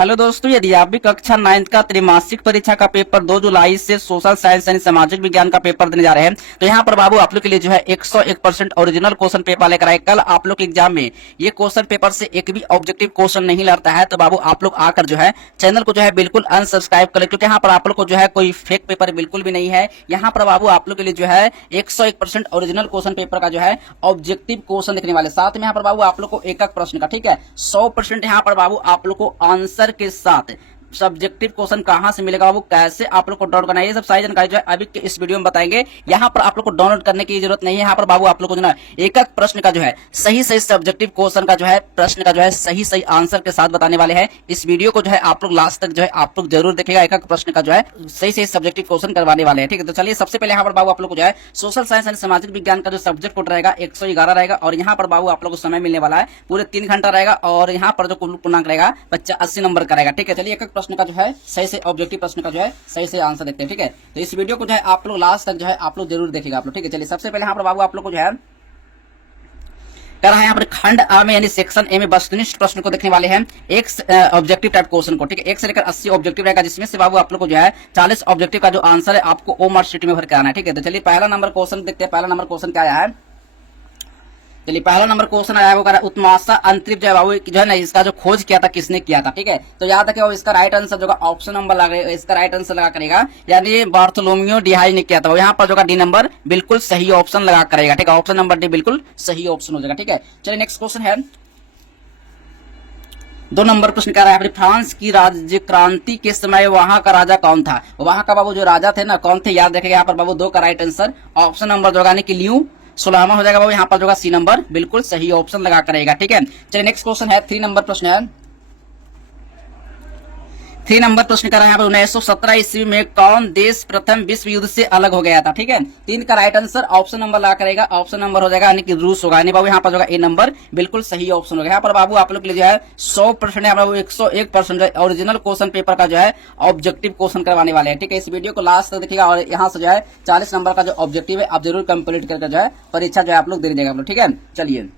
Hello दोस्तों, यदि आप भी कक्षा 9 का त्रैमासिक परीक्षा का पेपर 2 जुलाई से सोशल साइंस यानी सामाजिक विज्ञान का पेपर देने जा रहे हैं, तो यहाँ पर बाबू आप लोग के लिए जो है 101% ओरिजिनल क्वेश्चन पेपर लेकर आए। कल आप लोग के एग्जाम में ये क्वेश्चन पेपर से एक भी ऑब्जेक्टिव क्वेश्चन नहीं लड़ता है, तो बाबू आप लोग आकर जो है चैनल को जो है बिल्कुल अनसब्सक्राइब कर ले, क्योंकि यहाँ पर आप लोग को जो है कोई फेक पेपर बिल्कुल भी नहीं है। यहाँ पर बाबू आप लोग के लिए जो है 101% ओरिजिनल क्वेश्चन पेपर का जो है ऑब्जेक्टिव क्वेश्चन लिखने वाले, साथ में यहाँ पर बाबू आप लोग को एक प्रश्न का, ठीक है, 100% यहाँ पर बाबू आप लोग को आंसर के साथ सब्जेक्टिव क्वेश्चन कहां से मिलेगा, वो कैसे आप लोग को डाउनलोड करना है, ये सब सारी जानकारी जो है अभी के इस वीडियो में बताएंगे। यहां पर आप लोग को डाउनलोड करने की जरूरत नहीं है। यहां पर बाबू आप लोग को जो है एक एक प्रश्न का जो है सही सही सब्जेक्टिव क्वेश्चन का जो है प्रश्न का जो है सही सही आंसर के साथ बताने वाले हैं। इस वीडियो को जो है आप लोग लास्ट तक जो है आप लोग जरूर देखेगा। एक एक प्रश्न का जो है सही सही सब्जेक्टिव क्वेश्चन करवाने वाले हैं, ठीक है। तो चलिए सबसे पहले यहाँ पर बाबू आप लोग को जो है सोशल साइंस एंड सामाजिक विज्ञान का जो सब्जेक्ट कोड रहेगा 111 रहेगा, और यहाँ पर बाबू आप लोग को समय मिलने वाला है पूरे 3 घंटा रहेगा, और यहाँ पर जो कुल पूर्णांक रहेगा बच्चा 80 नंबर का रहेगा, ठीक है। चलिए एक एक प्रश्न का जो है सही से ऑब्जेक्टिव प्रश्न का जो है सही से आंसर देखते हैं, ठीक है। तो इस वीडियो को जो है आप लोग लास्ट तक जो है आप लोग जरूर देखेगा आप लोग, ठीक है। चलिए सबसे पहले यहाँ पर बाबू आप लोग को जो है कर रहा है यहाँ पर खंड आ में यानी सेक्शन ए में वस्तुनिष्ठ प्रश्न को देखने वाले हैं, एक ऑब्जेक्टिव टाइप क्वेश्चन को, ठीक है। 1 से लेकर 80 ऑब्जेक्टिव रहेगा, जिसमें से बाबू आप लोग को जो है 40 ऑब्जेक्टिव का जो आंसर है आपको ओ मार्क शीट में भर के आना है, ठीक है। तो चलिए पहला नंबर क्वेश्चन देखते हैं। पहला नंबर क्वेश्चन क्या आया है, चलिए पहला नंबर क्वेश्चन आया वो उत्माशा अंतरिक्ष जो है बाबू जो है ना, इसका जो खोज किया था किसने किया था, ठीक है। तो याद रखिए इसका राइट आंसर जो ऑप्शन नंबर लगा, इसका राइट आंसर लगा करेगा, यानी बार्थोलोमियो डिहाई ने किया था। यहाँ पर जो डी नंबर बिल्कुल सही ऑप्शन लगा करेगा, ठीक है। ऑप्शन नंबर डी बिल्कुल सही ऑप्शन हो जाएगा, ठीक है। चलिए नेक्स्ट क्वेश्चन है 2 नंबर प्रश्न क्या रहा है, फ्रांस की राज्य क्रांति के समय वहां का राजा कौन था। वहां का बाबू जो राजा थे ना कौन थे, याद रखेगा। यहाँ पर बाबू 2 का राइट आंसर ऑप्शन नंबर जो यानी कि ल्यू सुलामा हो जाएगा बाबू। यहाँ पर जो सी नंबर बिल्कुल सही ऑप्शन लगा करेगा, ठीक है। चलिए नेक्स्ट क्वेश्चन है 3 नंबर प्रश्न है। 3 नंबर प्रश्न कर रहे हैं 1917 ईस्वी में कौन देश प्रथम विश्व युद्ध से अलग हो गया था, ठीक है। 3 का राइट आंसर ऑप्शन नंबर लगा करेगा, ऑप्शन नंबर हो जाएगा यानी कि रूस होगा, यानी बाबू यहाँ पर जो ए नंबर बिल्कुल सही ऑप्शन होगा। यहाँ पर बाबू आप लोग के लिए जो है 100% है 101% ओरिजिनल क्वेश्चन पेपर का जो है ऑब्जेक्टिव क्वेश्चन करवाने वाले हैं, ठीक है। इस वीडियो को लास्ट तक देखिएगा, और यहाँ से जो है 40 नंबर का जो ऑब्जेक्टिव है आप जरूर कंप्लीट करके जो है परीक्षा जो है आप लोग दे दीजिएगा आप लोग, ठीक है। चलिए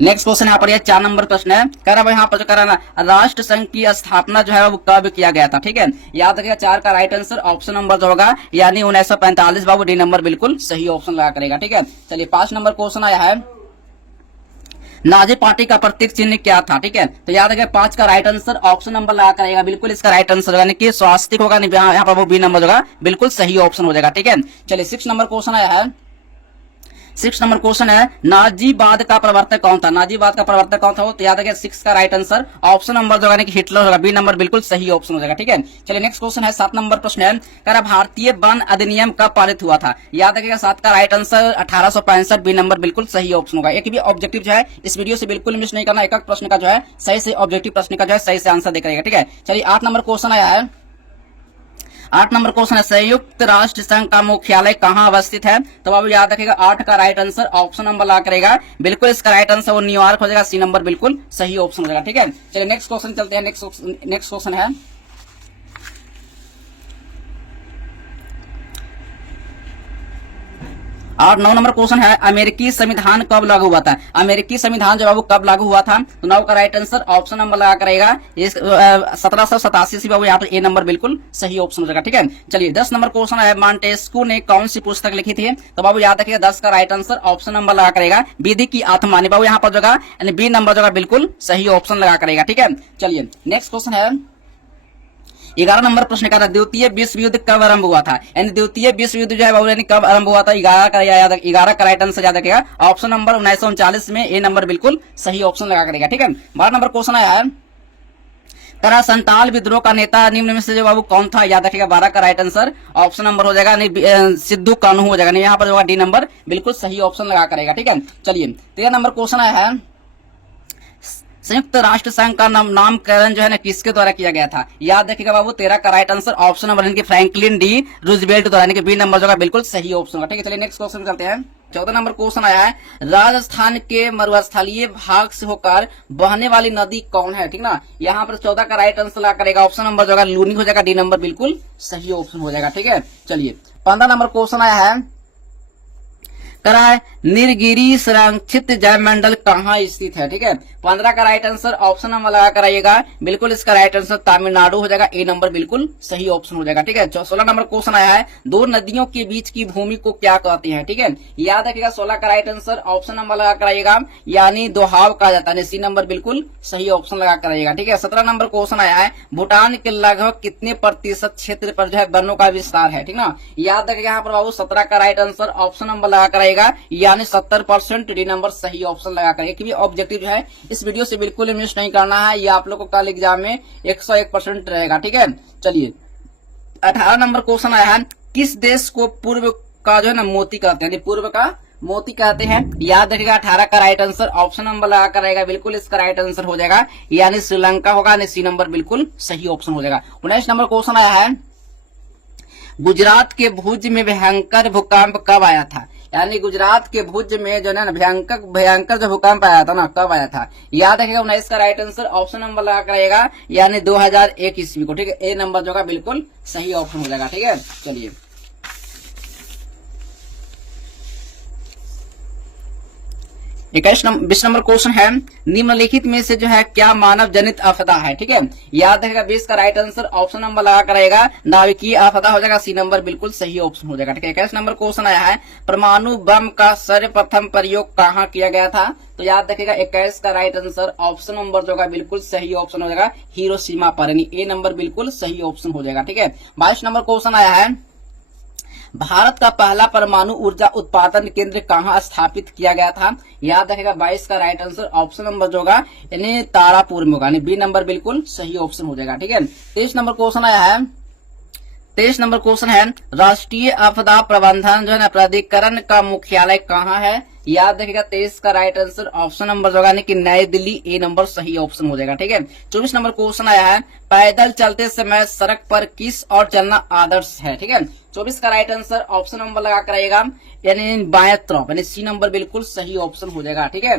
नेक्स्ट क्वेश्चन यहाँ पर यह 4 नंबर प्रश्न है। कह रहा है यहाँ पर जो कह रहा है ना राष्ट्र संघ की स्थापना जो है वो कब किया गया था, ठीक है। याद रखिएगा 4 का राइट आंसर ऑप्शन नंबर जो होगा यानी 1945 बाबू डी नंबर बिल्कुल सही ऑप्शन लगा करेगा, ठीक है। चलिए 5 नंबर क्वेश्चन आया है नाजी पार्टी का प्रतीक चिन्ह क्या था, ठीक है। तो याद रखिएगा 5 का राइट आंसर ऑप्शन नंबर लगा करेगा, बिल्कुल इसका राइट आंसर यानी कि स्वास्तिक होगा, यहाँ पर वो बी नंबर होगा बिल्कुल सही ऑप्शन हो जाएगा, ठीक है। चलिए 6 नंबर क्वेश्चन आया है। 6 नंबर क्वेश्चन है नाजीवाद का प्रवर्तक कौन था। नाजीवाद का प्रवर्तक कौन था वो, तो याद रखिए 6 का राइट आंसर ऑप्शन नंबर जो है कि हिटलर होगा, बी नंबर बिल्कुल सही ऑप्शन हो जाएगा, ठीक है। चलिए नेक्स्ट क्वेश्चन है 7 नंबर प्रश्न है। कह भारतीय वन अधिनियम कब पारित हुआ था। याद रखिएगा 7 का राइट आंसर 1865 बी नंबर बिल्कुल सही ऑप्शन होगा। एक भी ऑब्जेक्टिव जो है इस वीडियो से बिल्कुल मिस नहीं करना, एक प्रश्न का जो है सही से ऑब्जेक्टिव प्रश्न का जो है सही से आंसर देख रहेगा, ठीक है। चलिए 8 नंबर क्वेश्चन आया है। 8 नंबर क्वेश्चन है संयुक्त राष्ट्र संघ का मुख्यालय कहां अवस्थित है। तो बाबू याद रखेगा 8 का राइट आंसर ऑप्शन नंबर लगा करेगा, बिल्कुल इसका राइट आंसर वो न्यूयॉर्क हो जाएगा, सी नंबर बिल्कुल सही ऑप्शन हो जाएगा, ठीक है। चलिए नेक्स्ट क्वेश्चन चलते हैं। नेक्स्ट क्वेश्चन है 9 नंबर क्वेश्चन है अमेरिकी संविधान कब लागू हुआ था। अमेरिकी संविधान जो बाबू कब लागू हुआ था, तो 9 का राइट आंसर ऑप्शन नंबर लगा करेगा 1787 से बाबू यहाँ पर ए नंबर बिल्कुल सही ऑप्शन हो जाएगा, ठीक है। चलिए 10 नंबर क्वेश्चन है मॉन्टेस्क्यू ने कौन सी पुस्तक लिखी थी। तो बाबू याद रखिएगा 10 का राइट आंसर ऑप्शन नंबर लगा करेगा विधि की आत्मा, बाबू यहाँ पर जगह यानी बी नंबर जगह बिल्कुल सही ऑप्शन लगा करेगा, ठीक है। चलिए नेक्स्ट क्वेश्चन है 11 नंबर प्रश्न का द्वितीय विश्व युद्ध कब आरंभ हुआ था। यानी द्वितीय विश्व युद्ध जो है बाबू यानी कब आरंभ हुआ था। 11 का राइट आंसर याद रखेगा ऑप्शन नंबर 1939 में ए नंबर बिल्कुल सही ऑप्शन लगा करेगा, ठीक है। 12 नंबर क्वेश्चन आया है तरह संताल विद्रोह का नेता निम्न में से जो बाबू कौन था। याद रखिएगा 12 का राइट आंसर ऑप्शन नंबर हो जाएगा सिद्धू कान्हू हो जाएगा, यहाँ पर जो डी नंबर बिल्कुल सही ऑप्शन लगा करेगा, ठीक है। चलिए 13 नंबर क्वेश्चन आया है संयुक्त राष्ट्र संघ का नामकरण जो है ना किसके द्वारा किया गया था। याद रखिएगा बाबू 13 का राइट आंसर ऑप्शन नंबर यानी फ्रैंकलिन डी रूजवेल्ट द्वारा, यानी कि बी नंबर जो है बिल्कुल सही ऑप्शन होगा, ठीक है। चलिए नेक्स्ट क्वेश्चन करते हैं। 14 नंबर क्वेश्चन आया है राजस्थान के मरुस्थलीय भाग से होकर बहने वाली नदी कौन है, ठीक ना। यहाँ पर 14 का राइट आंसर लगा करेगा ऑप्शन नंबर जो है लूनी हो जाएगा, डी नंबर बिल्कुल सही ऑप्शन हो जाएगा, ठीक है। चलिए 15 नंबर क्वेश्चन आया है करा है नीलगिरी संरक्षित जैवमंडल कहाँ स्थित है। ठीक है, 15 का राइट आंसर ऑप्शन नंबर लगा कराइएगा, बिल्कुल इसका राइट आंसर तमिलनाडु हो जाएगा, ए नंबर बिल्कुल सही ऑप्शन हो जाएगा। ठीक है, 16 नंबर क्वेश्चन आया है, दो नदियों के बीच की भूमि को क्या कहते हैं। ठीक है, याद रखिएगा 16 का राइट आंसर ऑप्शन नंबर लगा कराइएगा, यानी दोहाव कहा जाता है, सी नंबर बिल्कुल सही ऑप्शन लगा कराइएगा। ठीक है, 17 नंबर क्वेश्चन आया है, भूटान के लगभग कितने प्रतिशत क्षेत्र पर जो है वनों का विस्तार है। ठीक ना, याद रखिएगा यहाँ पर बाबू 17 का राइट आंसर ऑप्शन नंबर लगा कराइएगा, यानी 70%, डी नंबर सही ऑप्शन लगा कर। एक भी ऑब्जेक्टिव जो है इस वीडियो से बिल्कुल मिस नहीं करना है, ये आप लोग को कल एग्जाम में 101% रहेगा। ठीक है, चलिए 18 नंबर क्वेश्चन आया है, किस देश को पूर्व का जो है ना मोती कहते हैं, पूर्व का मोती कहते हैं। याद रखिएगा 18 का राइट आंसर ऑप्शन नंबर लगा कर रहेगा, बिल्कुल इसका राइट आंसर हो जाएगा, यानी श्रीलंका होगा, यानी सी नंबर बिल्कुल सही ऑप्शन हो जाएगा। 19 नंबर क्वेश्चन आया है, गुजरात के भुज में भयंकर भूकंप कब आया था। यानी गुजरात के भुज में जो है ना भयंकर जो भूकंप आया था ना, कब आया था। याद रखिएगा 19 का राइट आंसर ऑप्शन नंबर लगा कराइएगा, यानी 2001 ईस्वी को। ठीक है, ए नंबर जो है बिल्कुल सही ऑप्शन हो जाएगा। ठीक है, चलिए 20 नंबर क्वेश्चन है, निम्नलिखित में से जो है क्या मानव जनित आपदा है। ठीक है, याद रखेगा 20 का राइट आंसर ऑप्शन नंबर लगा कराएगा, नाभिकीय आपदा हो जाएगा, सी नंबर बिल्कुल सही ऑप्शन हो जाएगा। ठीक है, 21 नंबर क्वेश्चन आया है, परमाणु बम का सर्वप्रथम प्रयोग कहाँ किया गया था। तो याद रखेगा 21 का राइट आंसर ऑप्शन नंबर जो है बिल्कुल सही ऑप्शन हो जाएगा, हिरोशिमा पर, यानी ए नंबर बिल्कुल सही ऑप्शन हो जाएगा। ठीक है, 22 नंबर क्वेश्चन आया है, भारत का पहला परमाणु ऊर्जा उत्पादन केंद्र कहाँ स्थापित किया गया था। याद रखेगा 22 का राइट आंसर ऑप्शन नंबर जो होगा यानी तारापुर में होगा, यानी बी नंबर बिल्कुल सही ऑप्शन हो जाएगा। ठीक है, 23 नंबर क्वेश्चन आया है, 23 नंबर क्वेश्चन है, राष्ट्रीय आपदा प्रबंधन जो है ना प्राधिकरण का मुख्यालय कहाँ है। याद रखिएगा 23 का राइट आंसर ऑप्शन नंबर जो होगा कि नई दिल्ली, ए नंबर सही ऑप्शन हो जाएगा। ठीक है, 24 नंबर क्वेश्चन आया है, पैदल चलते समय सड़क पर किस और चलना आदर्श है। ठीक है, 24 का राइट आंसर ऑप्शन नंबर लगा कराइएगा, यानी बाएं तरफ, यानी सी नंबर बिल्कुल सही ऑप्शन हो जाएगा। ठीक है,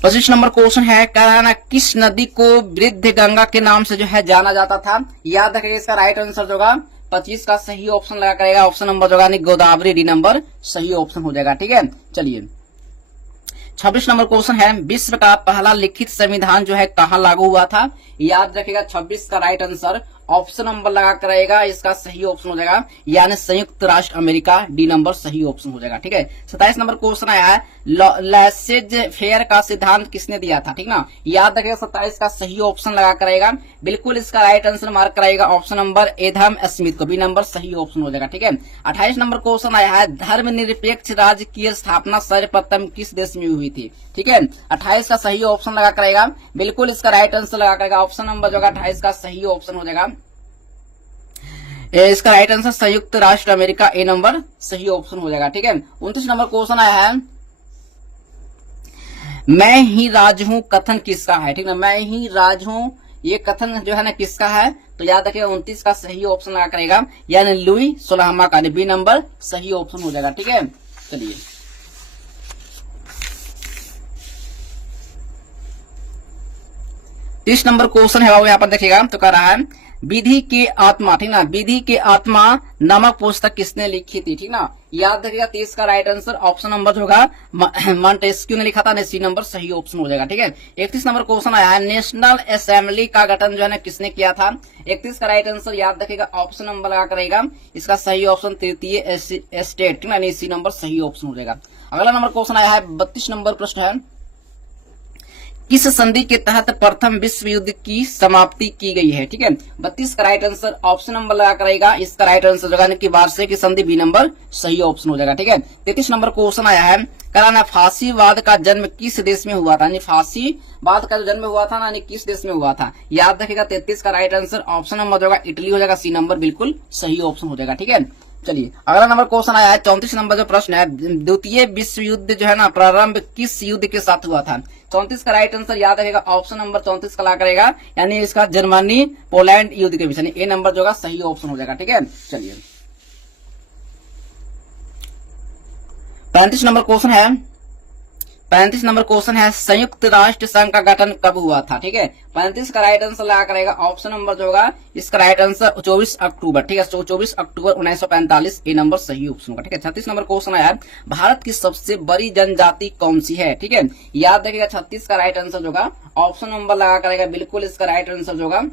25 नंबर क्वेश्चन है, कहना किस नदी को वृद्ध गंगा के नाम से जो है जाना जाता था। याद रखिएगा इसका राइट आंसर जो होगा 25 का सही ऑप्शन लगा करेगा, ऑप्शन नंबर जो होगा गोदावरी, डी नंबर सही ऑप्शन हो जाएगा। ठीक है, चलिए 26 नंबर क्वेश्चन है, विश्व का पहला लिखित संविधान जो है कहाँ लागू हुआ था। याद रखिएगा 26 का राइट आंसर ऑप्शन नंबर लगा कराएगा, इसका सही ऑप्शन हो जाएगा, यानी संयुक्त राष्ट्र अमेरिका, डी नंबर सही ऑप्शन हो जाएगा। ठीक है, 27 नंबर क्वेश्चन आया है, लैसेज फेयर का सिद्धांत किसने दिया था। ठीक ना, याद रखिएगा 27 का सही ऑप्शन लगा कराएगा, बिल्कुल इसका राइट आंसर मार्क कराएगा, ऑप्शन नंबर एडम स्मिथ को, बी नंबर सही ऑप्शन हो जाएगा। ठीक है, 28 नंबर क्वेश्चन आया है, धर्मनिरपेक्ष राज्य की स्थापना सर्वप्रथम किस देश में हुई थी। ठीक है, 28 का सही ऑप्शन लगा कराएगा, बिल्कुल इसका राइट आंसर लगा कराएगा, ऑप्शन नंबर जो है 28 का सही ऑप्शन हो जाएगा, इसका राइट आंसर संयुक्त राष्ट्र अमेरिका, ए नंबर सही ऑप्शन हो जाएगा। ठीक है, 29 नंबर क्वेश्चन आया है, मैं ही राज हूं कथन किसका है। ठीक है, मैं ही राज हूं ये कथन जो है ना किसका है। तो याद रखिएगा 29 का सही ऑप्शन लगा करेगा, यानी लुई सोलहमा का, बी नंबर सही ऑप्शन हो जाएगा। ठीक है, चलिए 30 नंबर क्वेश्चन है, यहाँ पर देखिएगा, तो कह रहा है विधि के आत्मा, ठीक ना, विधि के आत्मा नामक पुस्तक किसने लिखी थी। ठीक ना, याद रखिएगा 30 का राइट आंसर ऑप्शन नंबर जो होगा मॉन्टेस्क्यू ने लिखा था, सी नंबर सही ऑप्शन हो जाएगा। ठीक है, 31 नंबर क्वेश्चन आया है, नेशनल असेंबली का गठन जो है ना किसने किया था। 31 का राइट आंसर याद रखिएगा ऑप्शन नंबर लगा करेगा, इसका सही ऑप्शन तृतीय स्टेट, यानी सी नंबर सही ऑप्शन हो जाएगा। अगला नंबर क्वेश्चन आया है, 32 नंबर प्रश्न है, किस संधि के तहत प्रथम विश्व युद्ध की समाप्ति की गई है। ठीक है, 32 का राइट आंसर ऑप्शन नंबर लगा कराएगा, इसका राइट आंसर लगाने की वार्षिक संधि, बी नंबर सही ऑप्शन हो जाएगा। ठीक है, 33 नंबर क्वेश्चन आया है, कराना फांसीवाद का जन्म किस देश में हुआ था। यानी फांसीवाद का जो जन्म हुआ था ना, यानी किस देश में हुआ था। याद रखिएगा 33 का राइट आंसर ऑप्शन नंबर जो होगा इटली हो जाएगा, सी नंबर बिल्कुल सही ऑप्शन हो जाएगा। ठीक है, चलिए अगला नंबर क्वेश्चन आया है, 34 नंबर जो प्रश्न है, द्वितीय विश्व युद्ध जो है ना प्रारंभ किस युद्ध के साथ हुआ था। 34 का राइट आंसर याद रखेगा ऑप्शन नंबर 34 का ला करेगा, यानी इसका जर्मनी पोलैंड युद्ध के बीच, ए नंबर जो होगा सही ऑप्शन हो जाएगा। ठीक है, चलिए 35 नंबर क्वेश्चन है, 35 नंबर क्वेश्चन है संयुक्त राष्ट्र संघ का गठन कब हुआ था। ठीक है, 35 का राइट आंसर लगा करेगा ऑप्शन नंबर जो होगा इसका राइट आंसर 24 अक्टूबर। ठीक है, 24 अक्टूबर 1945 ए नंबर सही ऑप्शन होगा। ठीक है, 36 नंबर क्वेश्चन आया है भारत की सबसे बड़ी जनजाति कौन सी है। ठीक है, याद रखिएगा 36 का राइट आंसर जो होगा ऑप्शन नंबर लगा करेगा बिल्कुल इसका राइट आंसर जो होगा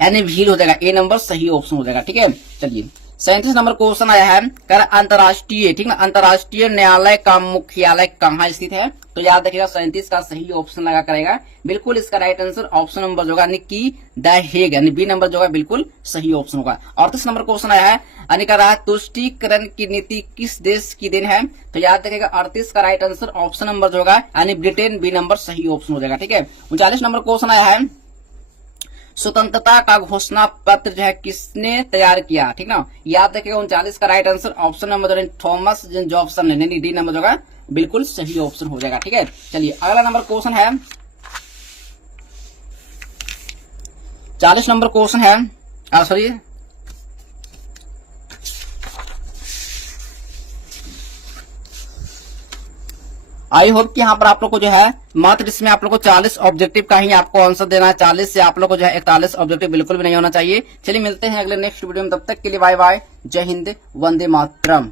यानी भील हो जाएगा, ए नंबर सही ऑप्शन हो जाएगा। ठीक है, चलिए 37 नंबर क्वेश्चन आया है अंतरराष्ट्रीय, ठीक ना, अंतरराष्ट्रीय न्यायालय का मुख्यालय कहाँ स्थित है। तो याद रखिएगा 37 का सही ऑप्शन लगा करेगा बिल्कुल इसका राइट आंसर ऑप्शन नंबर जो होगा की द हेग यानी बी नंबर जो होगा बिल्कुल सही ऑप्शन होगा। 38 नंबर क्वेश्चन आया है अनिका तुष्टीकरण की नीति किस देश की देन है। तो याद रखिएगा 38 का राइट आंसर ऑप्शन नंबर जो होगा यानी ब्रिटेन, बी नंबर सही ऑप्शन हो जाएगा। ठीक है, 39 नंबर क्वेश्चन आया है स्वतंत्रता का घोषणा पत्र जो है किसने तैयार किया। ठीक ना, याद रखिएगा 39 का राइट आंसर ऑप्शन नंबर जो थॉमस जॉनसन ने, डी नंबर जो होगा बिल्कुल सही ऑप्शन हो जाएगा। ठीक है, चलिए अगला नंबर क्वेश्चन है 40 नंबर क्वेश्चन है सॉरी आई होप कि यहाँ पर आप लोग को जो है मात्र इसमें आप लोग को 40 ऑब्जेक्टिव का ही आपको आंसर देना है। 40 से आप लोग को जो है 41 ऑब्जेक्टिव बिल्कुल भी नहीं होना चाहिए। चलिए मिलते हैं अगले नेक्स्ट वीडियो में, तब तक के लिए बाय बाय, जय हिंद, वंदे मातरम।